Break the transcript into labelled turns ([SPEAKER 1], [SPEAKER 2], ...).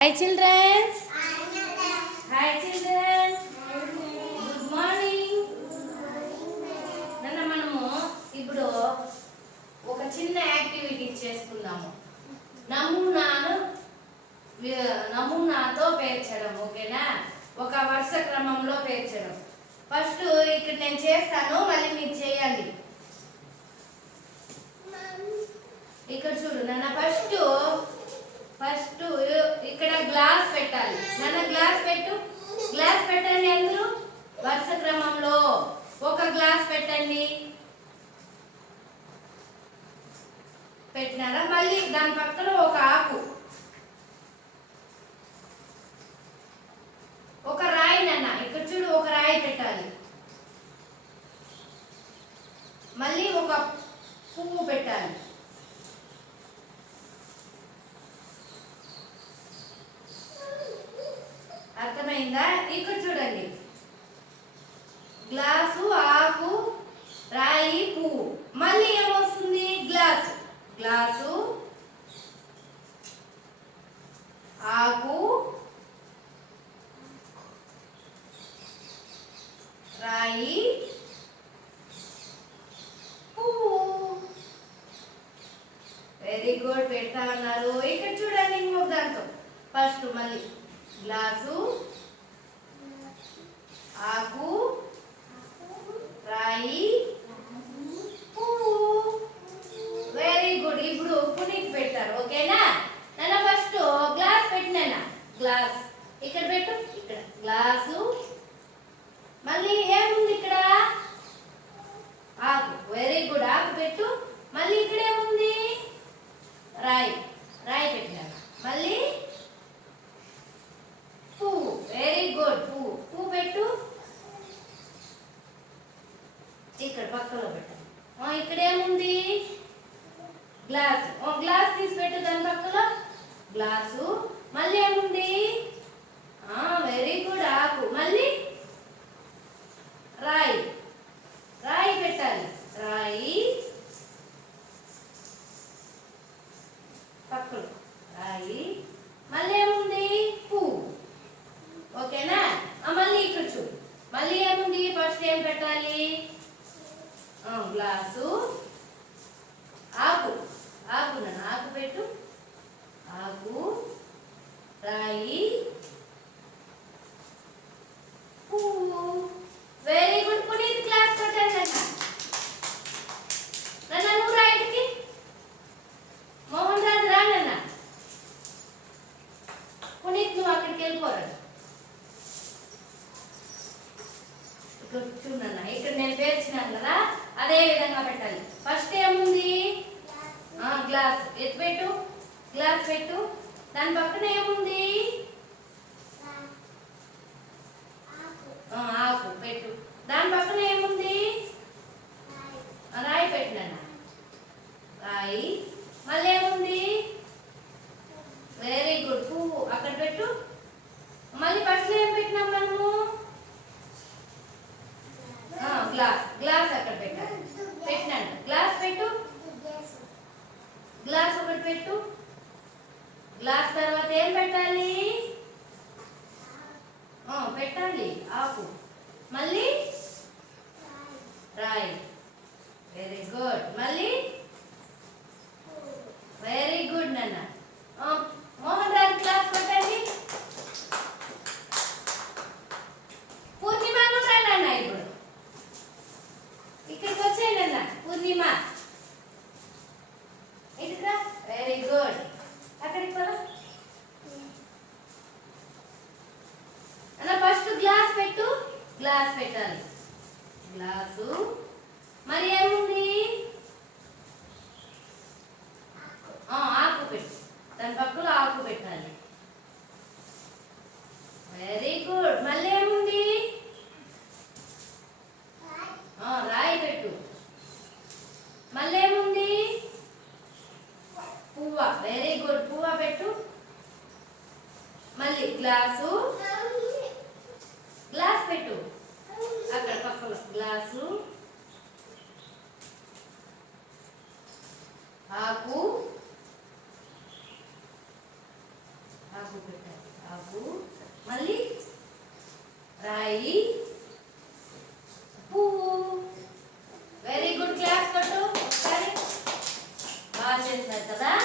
[SPEAKER 1] Hi children. Hi children. Good morning. నన్న మనము ఇప్పుడు ఒక చిన్న యాక్టివిటీ చేసుకుందాము నమూనాను నమూనాతో పేర్చడం ఓకేనా ఒక వరుస క్రమంలో పేర్చడం ఫస్ట్ ఇక్కడ నేను చేస్తాను మళ్ళీ మీరు చేయాలి ఇక్కడ చూడు నాన్న ఫస్ట్ ఫస్ట్ ఇక్కడ గ్లాస్ పెట్టాలి. నాన్న గ్లాస్ పెట్టు. గ్లాస్ పెట్టండి అందరూ. వరుస క్రమంలో ఒక గ్లాస్ పెట్టండి. పెట్టినారా? మళ్ళీ దాని పక్కన ఒక ఆకు. ఒక రాయి నాన్న. ఇక్కడ చూడు ఒక రాయి పెట్టాలి. మళ్ళీ ఒక పువ్వు పెట్టాలి. అర్థమైందా? ఇక్కడ చూడండి. గ్లాసు ఆకు రాయి పువ్వు. మళ్ళీ ఏమొస్తుంది? గ్లాసు. గ్లాసు ఆకు రాయి పువ్వు. వెరీ గుడ్ పెడతా అన్నారు. ఇక్కడ చూడండి ఇంకొక దాంతో. ఫస్ట్ మళ్ళీ. గ్లాసు ఆకు రాయి పువ్వు వెరీ గుడ్ ఇప్పుడు పునీత్ పెట్టారు ఓకేనా నాన్న ఫస్ట్ గ్లాస్ పెట్టినా గ్లాస్ ఇక్కడ పెట్టు ఇక్కడ గ్లాసు మళ్ళీ ఏముంది ఇక్కడ ఆకు వెరీ గుడ్ ఆకు పెట్టు మళ్ళీ ఇక్కడ ఏముంది రాయి రాయి పెట్టినాను మళ్ళీ పువ్వు వెరీ గుడ్ పువ్వు పువ్వు పెట్టు ఇక్కడ పక్కలో పెట్టు ఆ, ఇక్కడ ఏముంది గ్లాస్ ఓ గ్లాస్ తీసి పెట్టు దాని పక్కలో గ్లాసు. మళ్ళీ ఏముంది వెరీ గుడ్ ఆకు మళ్ళీ రాయి రాయి పెట్టాలి రాయి పక్కలో రాయి మళ్ళీ ఏముంది పువ్వు ఓకేనా ఆ, మళ్ళీ ఇక్కడ చూడు మళ్ళీ ఏముంది ఫస్ట్ ఏం పెట్టాలి ఆ, గ్లాసు ఆకు ఆకు నాన్న ఆకు పెట్టు ఆకు రాయి పువ్వు వెరీ గుడ్ పునీత్ క్లాస్ కొట్టండి అన్న నన్ను నువ్వు రైట్కి మోహన్ రాజు రానన్న పునీత్ నువ్వు అక్కడికి వెళ్ళిపోరాడు ఇక్కడ చూడన్న ఇక్కడ నేను పేర్చినాను కదా అదే విధంగా పెట్టాలి. ఫస్ట్ ఏముంది? ఆ, గ్లాస్ ఎత్తు పెట్టు. గ్లాస్ పెట్టు. దాని పక్కన ఏముంది? ఆకు. పెట్టు. దాని పక్కన ఏముంది ఆ, రాయి పెట్టినా రాయి మళ్ళీ ఏముంది వెరీ గుడ్ పువ్వు అక్కడ పెట్టు. మళ్ళీ ఫస్ట్ ఏం పెట్టినాం మనము? గ్లాస్ గ్లాస్ అక్కడ పెట్టాలి పెట్టినాడు. గ్లాస్ పెట్టు. గ్లాస్ ఒకటి పెట్టు. గ్లాస్ తర్వాత ఏం పెట్టాలి? పెట్టాలి. ఆకు మళ్ళీ రాయి వెరీ గుడ్ మళ్ళీ వెరీ గుడ్ నాన్న ఆ, మోహన్ రాజు క్లాస్ కొట్టండి పూర్ణిమ నువ్వు రా నాన్న ఇప్పుడు ఇక్కడికి వచ్చేయండి అన్న పూర్ణిమ ఇటురా వెరీ గుడ్ అక్కడికి పోదా అన్న ఫస్ట్ గ్లాస్ పెట్టు గ్లాస్ గ్లాసు మరి ఏముంది? ఆ, ఆకు పెట్టు. దాని పక్కన ఆకు పెట్టాలి. వెరీ గుడ్ మళ్ళీ ఏముంది? ఆ, రాయి పెట్టు. మళ్ళీ ఏముంది? పువ్వ. వెరీ గుడ్ పువ్వ పెట్టు. మళ్ళీ గ్లాసు గ్లాసు ఆకు. ఆకు పెట్టాలి ఆకు. మళ్ళీ రాయి. పువ్వు వెరీ గుడ్ క్లాస్ కొట్టు బాగా చేసినారు కదా?